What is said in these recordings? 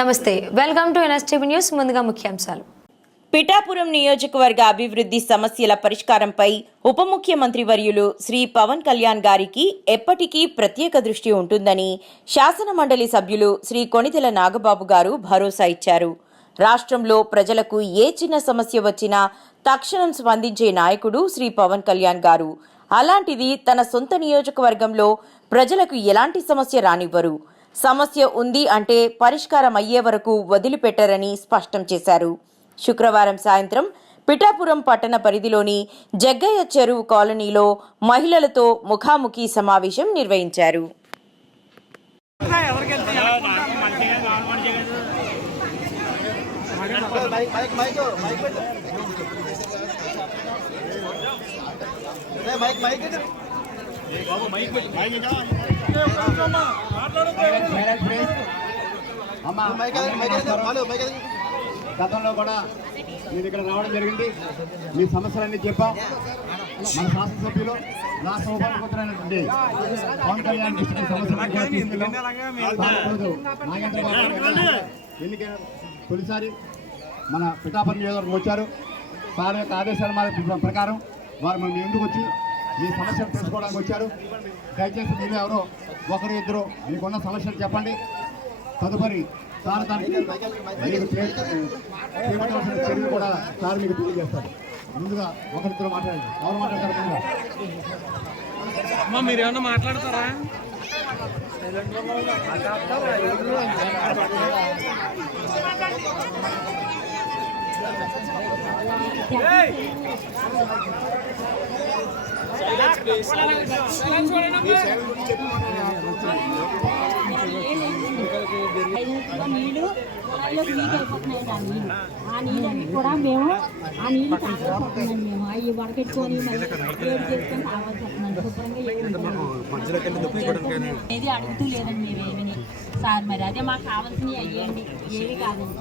నమస్తే, welcome to NSTV news. ముందుగా ముఖ్యాంశాలు. పిఠాపురం నియోజకవర్గ అభివృద్ధి సమస్యల పరిష్కారంపై ఉప ముఖ్యమంత్రి వర్యులు శ్రీ పవన్ కళ్యాణ్ గారికి ఎప్పటికీ ప్రత్యేక దృష్టి ఉంటుందని శాసన మండలి సభ్యులు శ్రీ కొణిదెల నాగబాబు గారు భరోసా ఇచ్చారు. రాష్ట్రంలో ప్రజలకు ఏ చిన్న సమస్య వచ్చినా తక్షణం స్పందించే నాయకుడు శ్రీ పవన్ కళ్యాణ్ గారు. అలాంటిది తన సొంత నియోజకవర్గంలో ప్రజలకు ఎలాంటి సమస్య రానివ్వరు. సమస్య ఉంది అంటే పరిష్కారం అయ్యే వరకు వదిలిపెట్టరని స్పష్టం చేశారు. శుక్రవారం సాయంత్రం పిఠాపురం పట్టణ పరిధిలోని జగ్గయ్య చెరువు కాలనీలో మహిళలతో ముఖాముఖి సమావేశం నిర్వహించారు. గతంలో కూడా మీరు ఇక్కడ రావడం జరిగింది. మీ సమస్యలన్నీ చెప్పాం. మన శాసనసభ్యులు రాష్ట్ర ఉపముఖ్యమంత్రి పవన్ కళ్యాణ్ ఎన్నికైన తొలిసారి మన పిఠాపురం నియోజకవర్గం వచ్చారు. సార్ యొక్క ఆదేశాల ప్రకారం వారు మనం ఎందుకు వచ్చి మీ సమస్యలు తెలుసుకోవడానికి వచ్చారు. దయచేసి మీరు ఎవరో ఒకరు ఇద్దరు మీకున్న సమస్యలు చెప్పండి. తదుపరి సార్ దానికి చేపట్టవలసిన చర్యలు కూడా సార్ మీకు తెలియజేస్తారు. ముందుగా ఒకరిద్దరు మాట్లాడండి. ఎవరు మాట్లాడతారు? మీరు ఏమన్నా మాట్లాడతారా? నీళ్ళు లీక్ అయిపోతున్నాయి. ఆ నీళ్ళన్నీ కూడా మేము ఆ నీళ్ళు తాగకపోతున్నాం. మేము అవి వడకెట్టుకొని మళ్ళీ వేడి చేసుకొని తాగాల్సి వస్తున్నాం. శుభ్రంగా ఏది అడుగుతూ లేదండి మీరేమి సార్. మరి అదే మాకు కావాల్సినవి అయ్యండి, ఏవి కాదండి.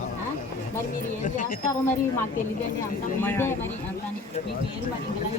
మరి మీరు ఏం చేస్తారో మరి మాకు తెలియదండి. అంత మీదే మరి అంత మీ పేరు మరి ఇంకా